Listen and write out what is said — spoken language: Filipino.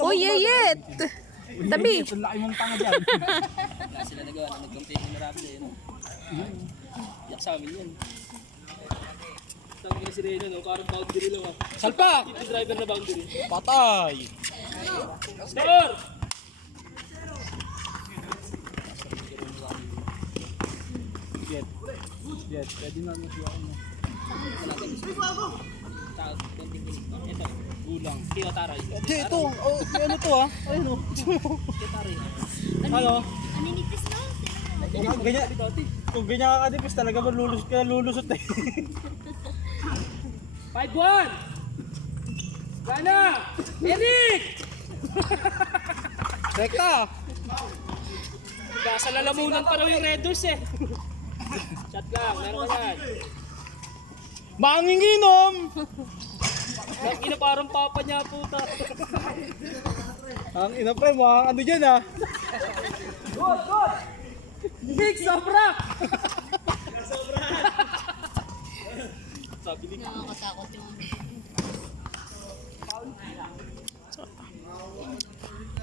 Uy, yeyet! Tabi! Ang laki mong tanga dyan. Wala sila nagawa na nag-campaign ng marami eh. No? Yak sa amin yan. Tawag na si Reno, no? Parang boundary lang ah. Salpak! Yung driver na boundary. Patay! Score! Get. Get. Pwede na nasiya ko na. Tawag, konting ito. Gulang. Kaya taray. Hindi, ito. Oh, ano to ha? Ayun o. Kaya taray. Ano? Aninipis no? Kung ganyan, kung ganyan ka kadipis talaga lulusot eh. 5-1! Gana! Eric! Rekta! Nasa lalamunan pa raw yung Red Doors eh. Shot lang, meron ka yan. Manginginom! Ang ina parang papa niya puta. Ang ina pre, mga ano dyan ha? Good, good! Nick, sobra! Sabi ni Nakakatakot yung